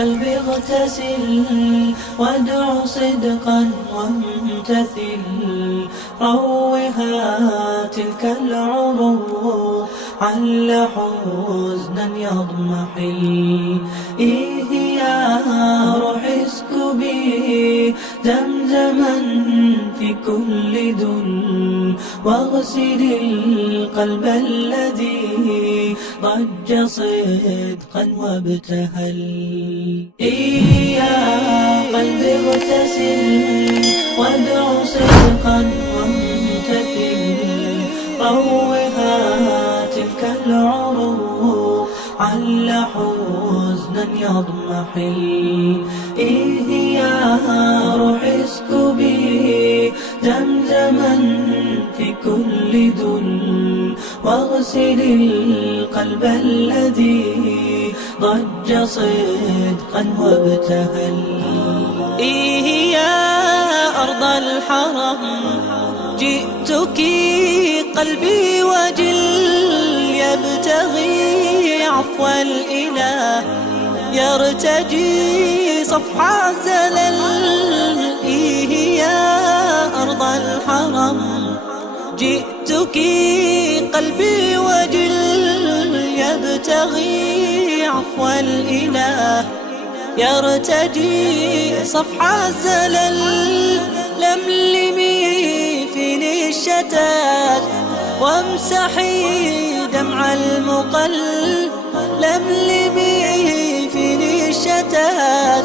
قلبي اغتسل وادع صدقا وامتثل، روها تلك العروق عل حزنا يضمحل. إيه يا روح اسكبي زمزما في كل دل، واغسل القلب الذي ضج صدقا وابتهل. إيه يا قلبي اغتسل وادع صدقا وامتثل، روها تلك العروق عل حزنا يضمحل. إيه يا روح اسكبي زمزما في كل دل، واغسل القلب الذي ضج صدقا وابتهل. إيه يا أرض الحرم جئتك قلبي وجل، يبتغي عفو الإله يرتجي صفح الزلل. إيه يا أرض الحرم جئتك قلبي وجل، يبتغي عفو الإله يرتجي صفح الزلل. لملمي فيني الشتات وامسحي دمع المقل، لملمي فيني الشتات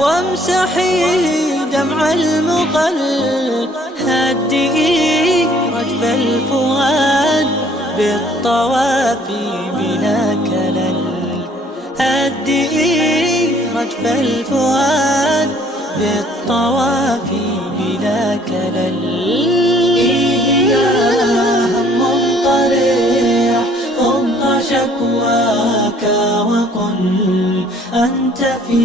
وامسحي دمع المقل. هدئي رجف الفؤاد بالطوافي بلا كلل، هدئي رجف الفؤاد بالطوافي بلا كلل. إيه يا هم طريح خض شكواك وقل أنت في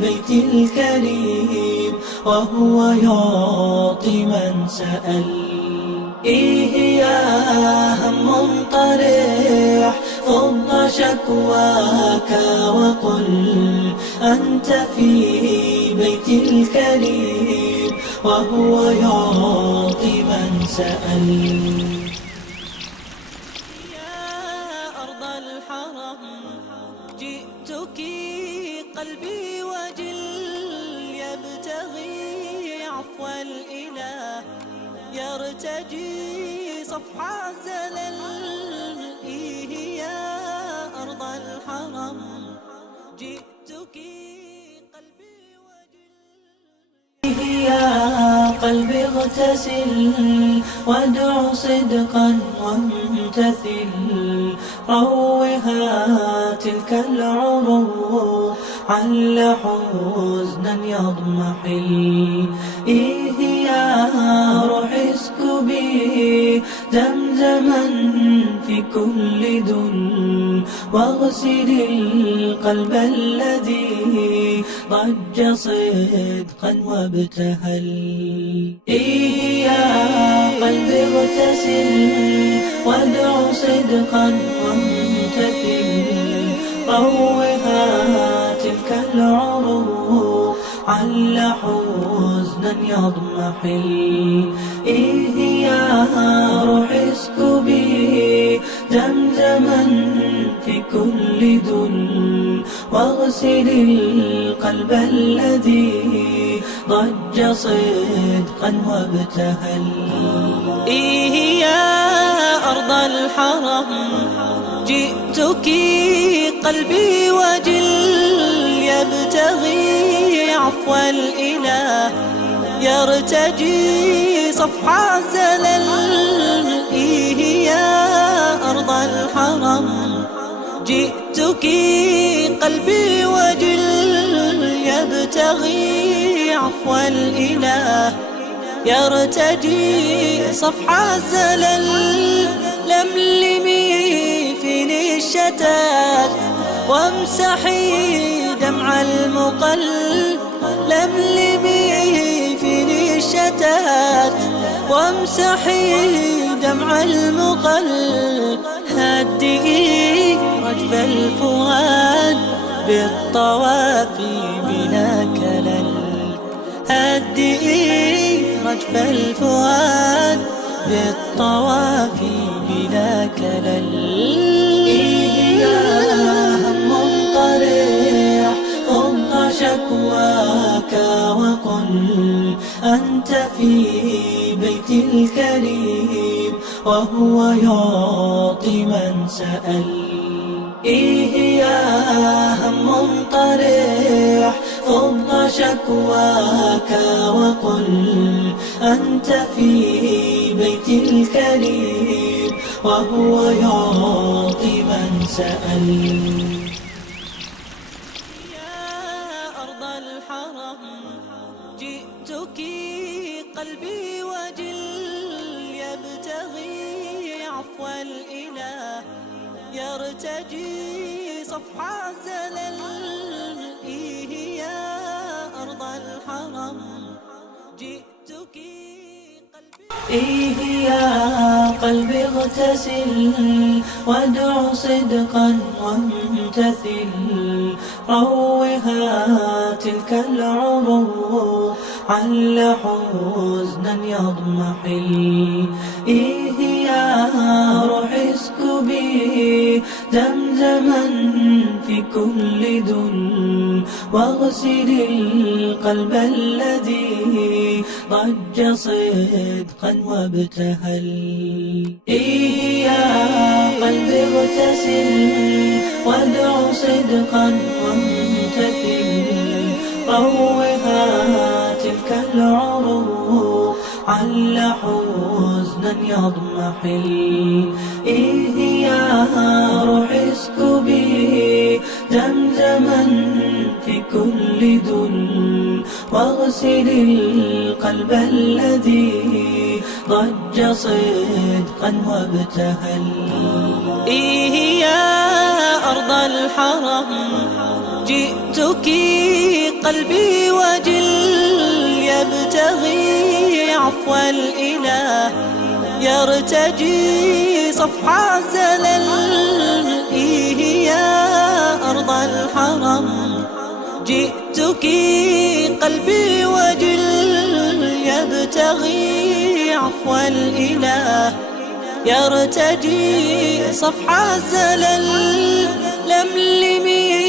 بيت الكريم وهو يعطي من سأل. إيه يا هم طريح خض شكواك وقل أنت في بيت الكريم وهو يعطي من سأل. يا أرض الحرم جئتك قلبي وجل، يبتغي عفو الإله يرتجي صفح الزلل. إيه يا أرض الحرم جئتك قلبي وجل. يا قلبي اغتسل وادع صدقا وامتثل، روها تلك العروق عل حزنا يضمحل. إيه يا روح اسكبي زمزما في كل دل، واغسل القلب الذي ضج صدقا وابتهل. إيه يا قلبي اغتسل وادع صدقا وامتثل، روها تلك العروق عل حزنا يضمحل. إيه يا روح اسكبي زمزما في كل دل، واغسل القلب الذي ضج صدقا وابتهل. إيه يا أرض الحرم جئتك قلبي وجل، يبتغي عفو الإله يرتجي صفح الزلل. إيه يا أرض الحرم جئتك قلبي وجل، يبتغي عفو الإله يرتجي صفح الزلل. لملمي فيني الشتات وامسحي دمع المقل، لملمي فيني الشتات وامسحي دمع المقل. هدئي رجف الفؤاد بالطواف بلا كلل. هدئي رجف الفؤاد بالطواف بلا كلل. إيه يا هم طريح خض شكواك وقل أنت في بيت الكريم وهو يعطي من سأل. إيه يا هم طريح خض شكواك وقل أنت في بيت الكريم وهو يعطي من سأل. يا أرض الحرم جئتك قلبي وجل يبتغي عفو الإله يرتجي صفح الزلل. إيه يا أرض الحرم جئتك قلبي. إيه يا قلبي اغتسل وادع صدقا وامتثل روها تلك العروق عل حزنا يضمحل. إيه يا روح اسكبي زمزما في كل دل واغسل القلب الذي ضج صدقا وابتهل. إيه يا قلبي اغتسل وادع صدقا وامتثل روها تلك العروق عل حزنا يضمحل. إيه يا روح اسكبي زمزما في كل دل واغسل القلب الذي ضج صدقا وابتهل. إيه يا أرض الحرم جئتك قلبي وجل يبتغي عفو الإله يرتجي صفح الزلل. إيه يا أرض الحرم جئتك قلبي وجل يبتغي عفو الإله يرتجي صفح الزلل. لملمي